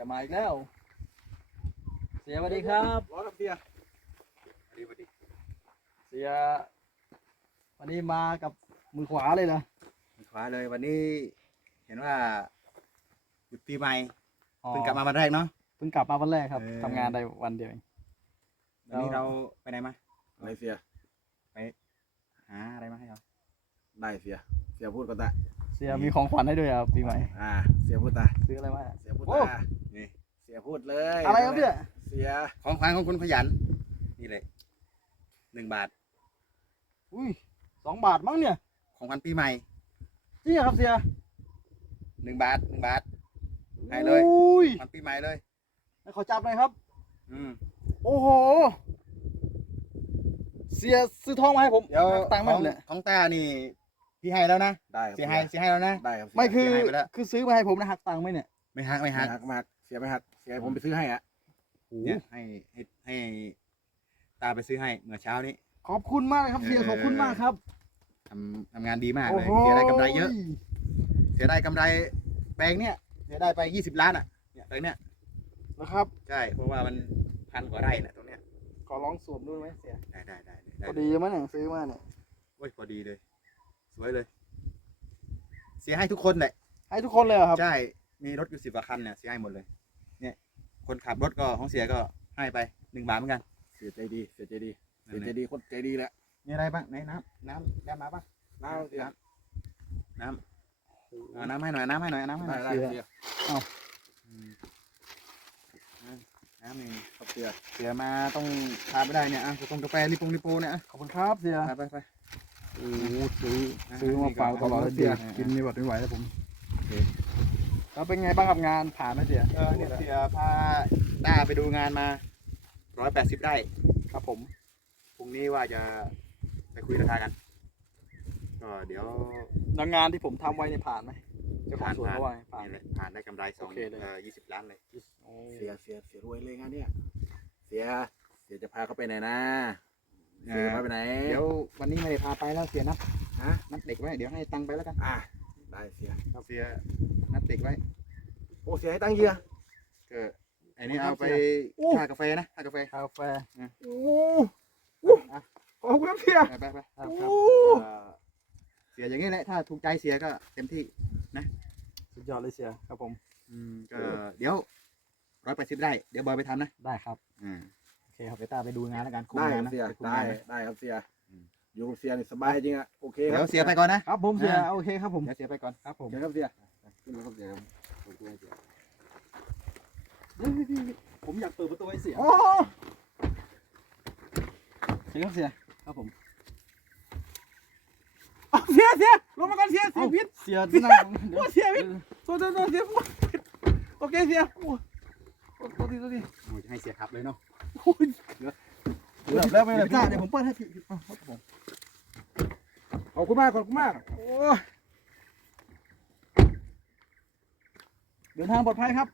ยมาอีกแล้ว เสียสวัสดีครับ ร้อนกับเบียร์ดีพอดีเสีย วันนี้มากับมือขวาเลยเหรอขวาเลยวันนี้เห็นว่าหยุดปีใหม่อ๋อเพิ่งกลับมาวันแรกเนาะ เพิ่งกลับมาวันแรกครับเออ ทำงานได้วันเดียวเอง วันนี้เราไปไหนมาอะไรเสีย หาอะไรมาให้เราได้เสีย เสียพูดก็ได้เสียมีของขวัญให้ด้วยครับปีใหม่อ่า เสียพูดตา ซื้ออะไรมา เสียพูดโอ้ ตา นี่เสียพูดเลยอะไรครับเนี่ยเสียของขวัญของคุณขยัน นี่เลยหนึ่งบาท อุ้ยสองบาทมั้งเนี่ย ของขวัญปีใหม่จริงเหรอครับเสียหนึ่งบาทหนึ่งบาทให้เลยอุ้ยของขวัญปีใหม่เลยให้ขอจับหน่อยครับ อืมโอ้โห เสียซื้อทองมาให้ผมเดี๋ยวตังค์ขมาองเลยของตานี่พี่ให้แล้วนะได้ครับเสียให้เสียให้แล้วนะได้ครับเสียไม่คือเสียให้ไปแล้วคือซื้อมาให้ผมนะหักตังค์ไหมเนี่ยไม่หักไม่ไม่หัหักกไม่หักเสียไม่หักเสียให้ผมไปซื้อให้อะเนี่ยให้ให้ให้ตาไปซื้อให้เมื่อเช้านี้ ขอบคุณมากเลยครับเสียเออขอบคุณมากครับทำทำงานดีมากโอ้เลยโหเสียได้กำไรเยอะ เสียได้กำไรแปลงเนี่ยเสียได้ไปยี่สิบล้านอะเนี่ยแปลงเนี่ยนะครับใช่เพราะว่ามันพันกว่าไร่นะตรงเนี้ยขอลองสวมดูไหมเสียได้ได้ได้พได้อดีมั้งเนี่ยซื้อมาเนี่ยโอ้ยพอดีเลย สวยเลย เสียให้ทุกคนแหละให้ทุกคนเลยเหรอครับใช่มีรถอยู่สิบกว่าคันเนี่ยเสียให้หมดเลย เนี่ยคนขับรถก็ของเสียก็ให้ไปหนึ่งบาทเหมือนกันเสียใจดีเสียใจดีเสียนั่นใจแหละดีคนใจดีแหละมีอะไรบ้างไหนน้ำน้ำได้มาป่ะน้ำเสียน้ำเอาน้ำให้หน่อยน้ำให้หน่อยน้ำให้หได้น่อยได้เสียอืมน้ำนี่ครับเสียเสียมาต้องทานไม่ได้เนี่ยอะกาแฟกาแฟริปงริโปเนี่ยอะขอบคุณครับเสียไปไปไปโอ้โหซื้ออะซื้อมาฝากตลอดเลยนี่เสียก็กินนี่หมดไม่ไหวแล้วผมโอเค แล้วเป็นไงบ้างครับงานผ่านไหมเสียเออเนี่ยเสียพาต้าไปดูงานมาร้อยแปดสิบไร่ครับผมพรุ่งนี้ว่าจะไปคุยราคากันก็เดี๋ยวแล้วงานที่ผมทำไว้เนี่ยผ่านไหมเจ้าของสวนผ่านเขาว่าไงผ่าน นี่แหละผ่านได้กำไรสองโอเคเลย เอ่อยี่สิบล้านเลย โอ้เสียเสียเสียรวยเลยงานเนี้ยเสีย เสียจะพาเขาไปไหนนะเสียจะพาไปไหนเดี๋ยววันนี้ไม่ได้พาไปแล้วเสียนัดฮะนัดเด็กไว้เดี๋ยวให้ตังค์ไปแล้วกัน อะ ได้เสียเสียนัดเด็กไว้โอ้เสียให้ตั้งเยีย ก็ไอ้นี่เอาไปโอ้ค่ากาแฟนะค่ากาแฟกาแฟโอ้โอ้ขอบคุณครับเสียไปไปไปครับโอ้ครับเอ่อเสียอย่างนี้แหละถ้าถูกใจเสียก็เต็มที่สุดยอดเลยเสียครับผมอืมก็เดี๋ยวร้อยแปดสิบได้เดี๋ยวบอยไปทำนะได้ครับอ่าโอเคครับเดี๋ยวตาไปดูงานแล้วกันคุมได้คงารันบนะเสียไปคุมได้งานนะได้ครับเสีย อืมอยู่กับเสียนี่สบายจริงอะโอเคคเดี๋รัยวบเสียไปก่อนนะ ครับผมเสียอ่า โอเคครับผมเดี๋ยวเสียไปก่อนครับผมเดี๋ยวครับเสียขึ้นมาครับเสียครับขอบคุณครับเสียเฮ้ยพี่ผมอยากเปิดประตูให้เสียโอ้เสียครับเสียครับผมเอาเสียเสียลงมาก่อนเสียเสียพิษ เสียที่นั่งเดี๋ยวโอ้เสียพี่โทษโทษโทษเสียพิษโอเคเสียโอ้โทษโทษทีโทษทีโอ้ยจะให้เสียขับเลยเนาะโอ้ย เดี๋ยวแล้วไม่เป็นไรเดี๋ยวพี่ต้าเดี๋ยวผมเปิดให้พี่พี่ครับผมข อบคุณมากขอบคุณมากโอ้ยเดินทางปลอดภัยครับ